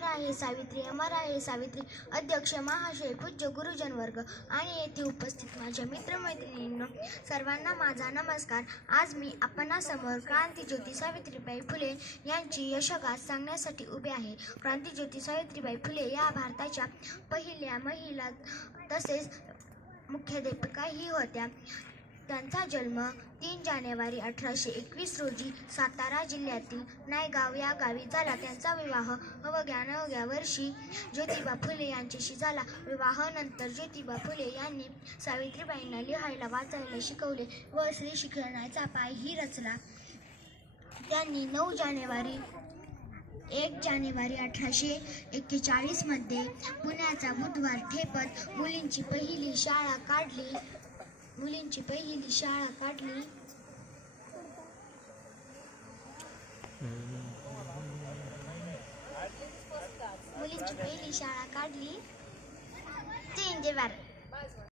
अमर आहे सावित्री, अमर आहे सावित्री. अध्यक्ष महाशय, पूज्य गुरुजन वर्ग आणि येथे उपस्थित माझ्या मित्रमैत्रिणींनो, सर्वांना माझा नमस्कार. आज मी आपणासमोर क्रांतीज्योती सावित्रीबाई फुले यांची यशोगाथा सांगण्यासाठी उभे आहे. क्रांतीज्योती सावित्रीबाई फुले या भारताच्या पहिल्या महिला तसेच मुख्याध्यापिकाही होत्या. त्यांचा जन्म 3 जानेवारी 1821 रोजी सातारा जिल्ह्यातील नायगाव या गावी झाला. त्यांचा विवाह अवघ्या वर्षी ज्योतिबा फुले यांच्याशी झाला. विवाहानंतर ज्योतिबा फुले यांनी सावित्रीबाईंना लिहायला वाचायला शिकवले व स्त्री शिक्षणाचा पायही रचला. त्यांनी 1 जानेवारी 1841 मध्ये पुण्याचा बुधवार ठेपत मुलींची पहिली शाळा काढली. तीन 12